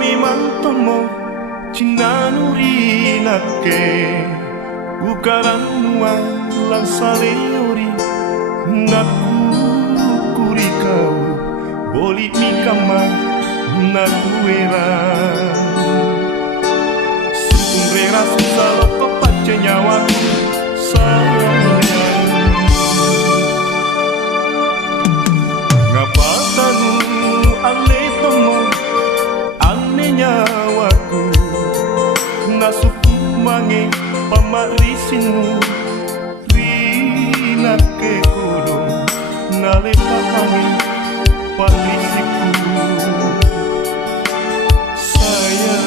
みまんともちなぬりなけうからんわlan saleori naku kuri kau boli mi kama naku era sumbrera susalo pepace nyawa sayang ngapa tanu ale tomo ane nyawaku nasuku mange pamarisinu ke kodong naleta angin palisiku sayang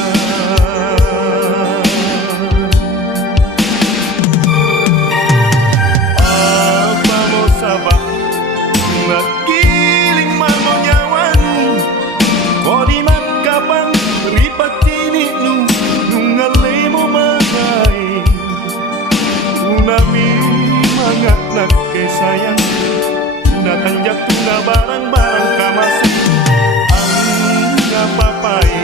apa mau sabah nakiling mano nyawanu kodi makapan ripatini nu nungalemo mahai unami mangat nak ke sayang datang jatuh na barang-barang kamasi angga papai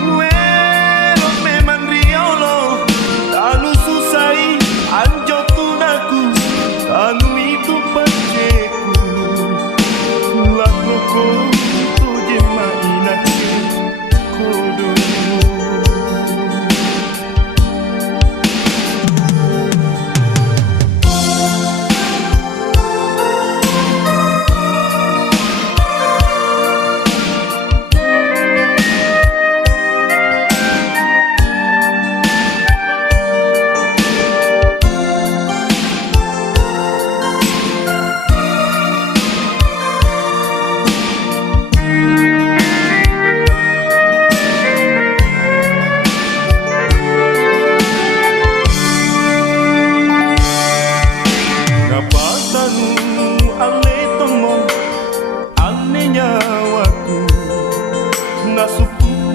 nuero memang riolo tanu susai anjo tunaku tanu itu paceku lakoko tuje mainake kodo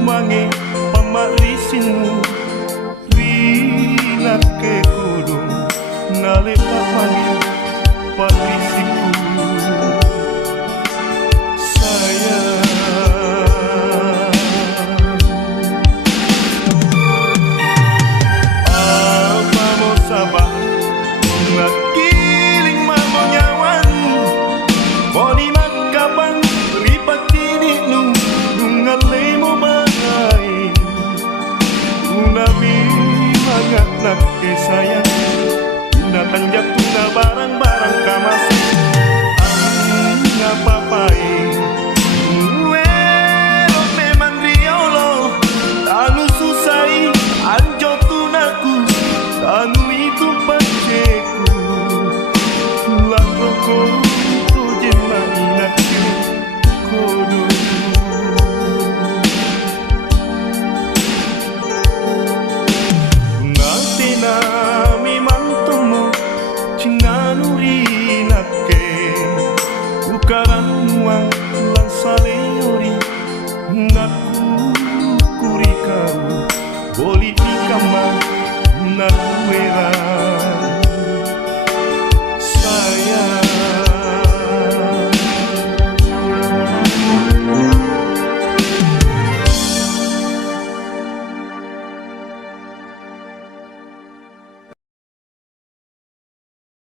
mange pamarisinu rina ke kodong nale papani